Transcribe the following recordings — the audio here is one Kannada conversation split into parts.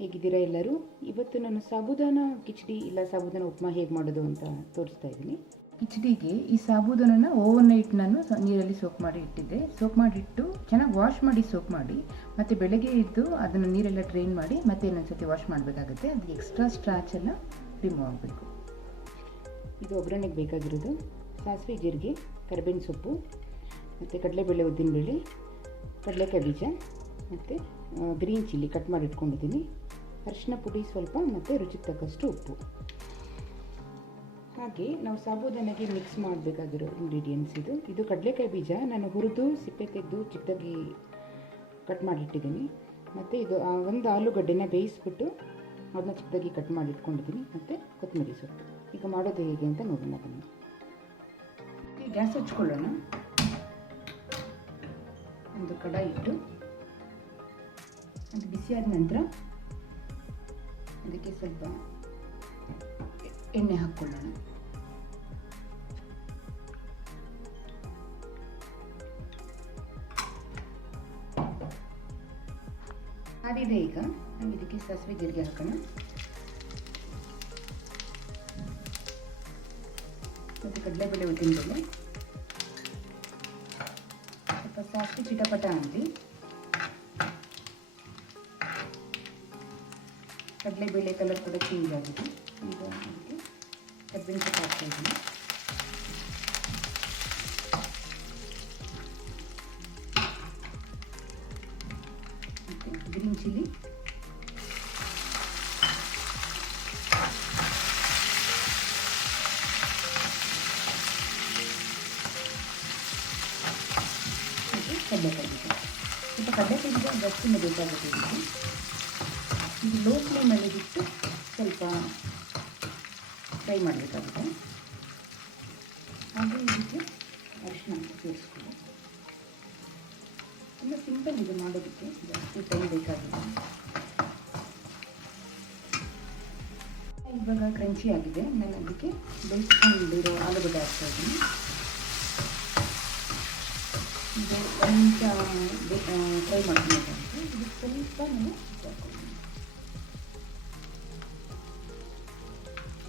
ಹೇಗಿದ್ದೀರಾ ಎಲ್ಲರೂ? ಇವತ್ತು ನಾನು ಸಾಬುದಾನ ಕಿಚಡಿ ಇಲ್ಲ ಸಾಬುದಾನ ಉಪ್ಮಾ ಹೇಗೆ ಮಾಡೋದು ಅಂತ ತೋರಿಸ್ತಾ ಇದ್ದೀನಿ. ಕಿಚಡಿಗೆ ಈ ಸಾಬುದಾನನ ಓವರ್ ನೈಟ್ ನಾನು ನೀರಲ್ಲಿ ಸೋಕ್ ಮಾಡಿ ಇಟ್ಟಿದ್ದೆ. ಸೋಕ್ ಮಾಡಿಟ್ಟು ಚೆನ್ನಾಗಿ ವಾಶ್ ಮಾಡಿ ಸೋಕ್ ಮಾಡಿ ಮತ್ತು ಬೆಳಗ್ಗೆ ಇದ್ದು ಅದನ್ನು ನೀರೆಲ್ಲ ಡ್ರೈನ್ ಮಾಡಿ ಮತ್ತೆ ಇನ್ನೊಂದ್ಸತಿ ವಾಶ್ ಮಾಡಬೇಕಾಗುತ್ತೆ. ಅದಕ್ಕೆ ಎಕ್ಸ್ಟ್ರಾ ಸ್ಟ್ರಾಚ್ ಎಲ್ಲ ರಿಮೂವ್ ಆಗಬೇಕು. ಇದು ಒಗ್ಗರಣೆಗೆ ಬೇಕಾಗಿರೋದು ಸಾಸಿವೆ, ಜೀರಿಗೆ, ಕರಿಬೇವಿನ ಸೊಪ್ಪು ಮತ್ತು ಕಡಲೆಬೇಳೆ, ಉದ್ದಿನಬೇಳೆ, ಕಡಲೆಕಾಯಿ ಬೀಜ ಮತ್ತು ಗ್ರೀನ್ ಚಿಲ್ಲಿ ಕಟ್ ಮಾಡಿ ಇಟ್ಕೊಂಡಿದ್ದೀನಿ, ಅರಿಶಿನ ಪುಡಿ ಸ್ವಲ್ಪ ಮತ್ತು ರುಚಿಗೆ ತಕ್ಕಷ್ಟು ಉಪ್ಪು. ಹಾಗೆ ನಾವು ಸಾಬುದಾನಗೆ ಮಿಕ್ಸ್ ಮಾಡಬೇಕಾಗಿರೋ ಇಂಗ್ರೀಡಿಯೆಂಟ್ಸ್ ಇದು ಕಡಲೆಕಾಯಿ ಬೀಜ ನಾನು ಹುರಿದು ಸಿಪ್ಪೆ ತೆಗೆದು ಚಿಕ್ಕದಾಗಿ ಕಟ್ ಮಾಡಿಟ್ಟಿದ್ದೀನಿ. ಮತ್ತು ಇದು ಒಂದು ಆಲೂಗಡ್ಡೆನ ಬೇಯಿಸ್ಬಿಟ್ಟು ಅದನ್ನ ಚಿಕ್ಕದಾಗಿ ಕಟ್ ಮಾಡಿ ಇಟ್ಕೊಂಡಿದ್ದೀನಿ ಮತ್ತು ಕೊತ್ತಂಬರಿ ಸೊಪ್ಪು. ಈಗ ಮಾಡೋದು ಹೇಗೆ ಅಂತ ನೋಡೋಣ ಬನ್ನಿ. ಗ್ಯಾಸ್ ಹಚ್ಕೊಳ್ಳೋಣ. ಒಂದು ಕಡಾಯಿ ಇಟ್ಟು ಅದು ಬಿಸಿಯಾದ ನಂತರ ಅದಕ್ಕೆ ಸ್ವಲ್ಪ ಎಣ್ಣೆ ಹಾಕ್ಕೊಳ್ಳೋಣ. ಅದಿದೆ. ಈಗ ನಾವು ಇದಕ್ಕೆ ಸಾಸಿವೆ, ಜೀರಿಗೆ ಹಾಕೋಣ ಮತ್ತು ಕಡಲೆಬೇಳೆ, ಉದ್ದಿನಬೇಳೆ, ಸ್ವಲ್ಪ ಸಾಸಿವೆ ಚಿಟಪಟ ಅಂತಿ ಕಡಲೆಬೇಳೆ ಕಲರ್ ಕೂಡ ಚೇಂಜ್ ಆಗಿದೆ. ಈಗ ಅದಕ್ಕೆ ಕಬ್ಬಿನ ಸೊಪ್ಪು ಹಾಕ್ತಾ ಇದ್ದೀನಿ. ಮತ್ತು ಗ್ರೀನ್ ಚಿಲ್ಲಿ, ಮತ್ತು ಕಡಲೆಕಾಯಿ ಬೀಜ. ಸ್ವಲ್ಪ ಕಡಲೆಕಾಯಿ ಬೀಜ ಜಾಸ್ತಿನೇ ಬೇಕಾಗುತ್ತೆ. ಇದು ಲೋ ಫ್ಲೇಮಲ್ಲಿ ಬಿಟ್ಟು ಸ್ವಲ್ಪ ಫ್ರೈ ಮಾಡಬೇಕಾಗುತ್ತೆ. ಹಾಗೆ ಇದಕ್ಕೆ ಅರಿಶಿನ ಸೇರಿಸ್ಕೊಳ್ಳಿ. ತುಂಬ ಸಿಂಪಲ್ ಇದೆ ಮಾಡೋದಕ್ಕೆ, ಜಾಸ್ತಿ ಟೈಮ್ ಬೇಕಾಗಿಲ್ಲ. ಇವಾಗ ಕ್ರಂಚಿ ಆಗಿದೆ. ನಾನು ಅದಕ್ಕೆ ಬೇಯಿಸ್ಕೊಂಡಿರೋ ಆಲೂಗಡ್ಡೆ ಹಾಕ್ತಾ ಇದ್ದೀನಿ. ಇದು ಒಂದು ನಿಮಿಷ ಫ್ರೈ ಮಾಡ್ಕೊಬೇಕಾಗುತ್ತೆ. ಇದು ಸ್ವಲ್ಪ ನಾನು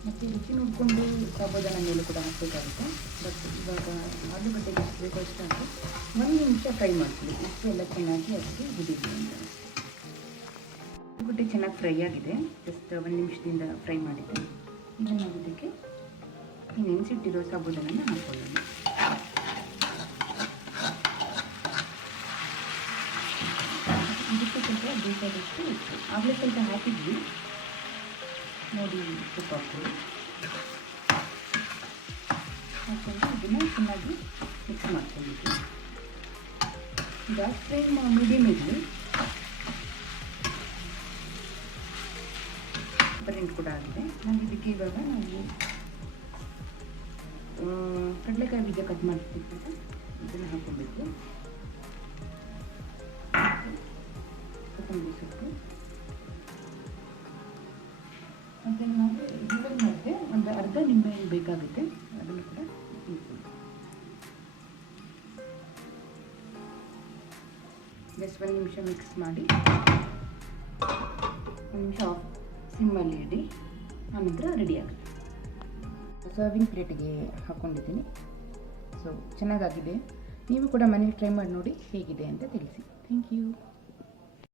ಮತ್ತು ರುಚಿ ನೋಡಿಕೊಂಡು ಸಾಬುದಾನ ಮೇಲೆ ಕೂಡ ಹಾಕಬೇಕಾಗುತ್ತೆ. ಬಟ್ ಇವಾಗ ಆಲೂಗಡ್ಡೆಗೆ ಎಷ್ಟು ಬೇಕೋ ಅಷ್ಟು ಹಾಕಿ 1 ನಿಮಿಷ ಫ್ರೈ ಮಾಡ್ತೀವಿ. ಇಷ್ಟು ಎಲ್ಲ ಚೆನ್ನಾಗಿ ಅದಕ್ಕೆ ಹಿಡಿದಿದೆ ಅಂತ. ಆಲೂಗಡ್ಡೆ ಚೆನ್ನಾಗಿ ಫ್ರೈ ಆಗಿದೆ. ಜಸ್ಟ್ 1 ನಿಮಿಷದಿಂದ ಫ್ರೈ ಮಾಡಿದ್ದೆ. ಈಗ ನಾವು ಇದಕ್ಕೆ ಈ ನೆನೆಸಿಟ್ಟಿರೋ ಸಾಬುದಾನನ ಹಾಕ್ಕೊಳ್ಳೋಣ. ಇದಕ್ಕೆ ಸ್ವಲ್ಪ ಬೇಕಾದಷ್ಟು ಇತ್ತು. ಆಗಲೇ ಸ್ವಲ್ಪ ಹಾಕಿದ್ವಿ ನೋಡಿ, ಉಪ್ಪು ಹಾಕ್ಕೊಳ್ಳಿ. ಹಾಕ್ಕೊಂಡು ಇದನ್ನು ಚೆನ್ನಾಗಿ ಮಿಕ್ಸ್ ಮಾಡ್ಕೊಂಡಿದ್ವಿ. ಗ್ಯಾಸ್ ಫ್ಲೇಮ್ ಮೀಡಿಯಮ್ ಇರಲಿ. ಕರೆಂಟ್ ಕೂಡ ಆಗಿದೆ. ನಾನು ಇದಕ್ಕೆ ಇವಾಗ ನಾವು ಕಡಲೆಕಾಯಿ ಬೀಜ ಕಟ್ ಮಾಡ್ತಿದ್ದಾಗ ಇದನ್ನು ಹಾಕ್ಕೊಬೇಕು. ಕೊತ್ತಂಬರಿ ಸೊಪ್ಪು ಮತ್ತು ನಾವು ಇದರಲ್ಲಿ ಮತ್ತೆ ಒಂದು ಅರ್ಧ ನಿಂಬೆಹಣ್ಣು ಬೇಕಾಗುತ್ತೆ. ಅದನ್ನು ಕೂಡ ಜಸ್ಟ್ 1 ನಿಮಿಷ ಮಿಕ್ಸ್ ಮಾಡಿ 1 ನಿಮಿಷ ಸಿಮ್ಮಲ್ಲಿ ಇಡಿ. ಆನಂತರ ರೆಡಿ ಆಗುತ್ತೆ. ಸರ್ವಿಂಗ್ ಪ್ಲೇಟಿಗೆ ಹಾಕ್ಕೊಂಡಿದ್ದೀನಿ. ಸೊ ಚೆನ್ನಾಗಾಗಿದೆ. ನೀವು ಕೂಡ ಮನೇಲಿ ಟ್ರೈ ಮಾಡಿ ನೋಡಿ ಹೇಗಿದೆ ಅಂತ ತಿಳಿಸಿ. Thank you.